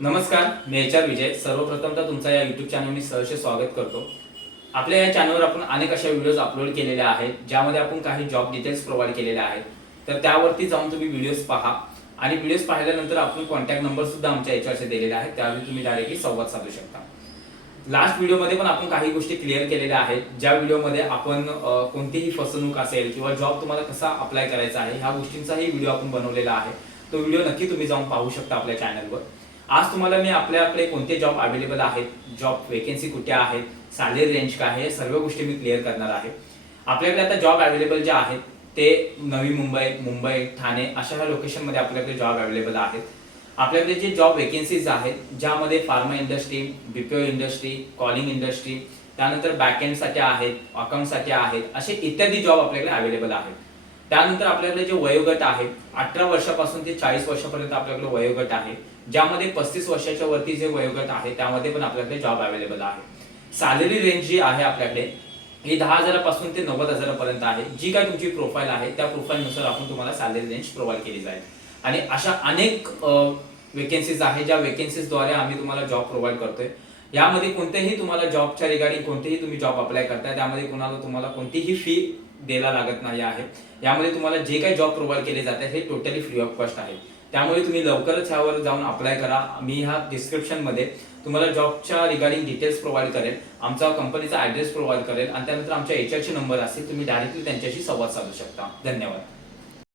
नमस्कार, मी H R विजय। सर्वप्रथम तर तुमचा या यूट्यूब चॅनल मी सहर्ष स्वागत करतो। आपल्या या चॅनलवर आपण अनेक अशा व्हिडिओज अपलोड केलेले आहेत ज्यामध्ये आपण काही जॉब डिटेल्स प्रोव्हाइड केलेले आहेत। तर त्यावरती जाऊन तुम्ही व्हिडिओज पहा आणि व्हिडिओज पाहिल्यानंतर आपण कॉन्टॅक्ट नंबर सुद्धा आमच्या एचआरचे दिलेले आहेत, त्यावर तुम्ही डायरेक्टली संवाद साधू शकता। लास्ट व्हिडिओमध्ये पण आपण काही गोष्टी क्लिअर केलेल्या आहेत, ज्या व्हिडिओमध्ये आपण कोणतीही फसवणूक असेल किंवा जॉब तुम्हाला कसा अप्लाय करायचा आहे ह्या गोष्टींचाही व्हिडिओ आपण बनवलेला आहे। तो व्हिडिओ नक्की तुम्ही जाऊन पाहू शकता आपल्या चॅनलवर। आज तुम्हाला मी आपल्याकडे कोणते जॉब अवेलेबल आहेत, जॉब वेकेन्सी कुठे आहेत, सॅलरी रेंज काय आहे, सर्व गोष्टी मी क्लिअर करणार आहे। आपल्याकडे आता जॉब अवेलेबल जे आहेत ते नवी मुंबई, मुंबई, ठाणे अशा ह्या लोकेशनमध्ये आपल्याकडे जॉब अवेलेबल आहेत। आपल्याकडे जे जॉब वेकेन्सीज आहेत ज्यामध्ये pharma industry, BPO industry, calling industry, त्यानंतर बॅकएंडसाठी आहेत, अकाउंटसाठी आहेत, असे इत्यादी जॉब आपल्याकडे अवेलेबल आहेत। त्यानंतर आपल्याकडे जे वयोगट आहे 18 वर्षापासून ते 40 वर्षापर्यंत आपल्याकडे वयोगट आहे, ज्यामध्ये 35 वर्षाच्या वरती जे वयोगट आहे त्यामध्ये पण आपल्याकडे जॉब अवेलेबल आहे। सॅलरी रेंज जी आहे आपल्याकडे ही 10,000 पासून ते 90,000 पर्यंत आहे। जी काय तुमची प्रोफाईल आहे त्या प्रोफाईलनुसार आपण तुम्हाला सॅलरी रेंज प्रोव्हाइड केली जाईल आणि अशा अनेक वेकेन्सीज आहे ज्या वेकेन्सीजद्वारे आम्ही तुम्हाला जॉब प्रोव्हाइड करतोय। यामध्ये कोणतेही तुम्हाला जॉबच्या रिगार्डिंग कोणतेही तुम्ही जॉब अप्लाय करताय त्यामध्ये तुम्हाला कोणतीही फी द्यायला लागत नाही आहे। यामध्ये तुम्हाला जे काही जॉब प्रोव्हाइड केले जाते हे टोटली फ्री ऑफ कॉस्ट आहे। त्यामुळे तुम्ही लवकरच ह्यावर जाऊन अप्लाय करा। मी ह्या डिस्क्रिप्शन मध्ये तुम्हाला जॉबच्या रिगार्डिंग डिटेल्स प्रोव्हाइड करेल, आमचा कंपनीचा ॲड्रेस प्रोव्हाइड करेल आणि त्यानंतर आमच्या एचआरचे नंबर असतील, तुम्ही डायरेक्टली त्यांच्याशी संवाद साधू शकता। धन्यवाद।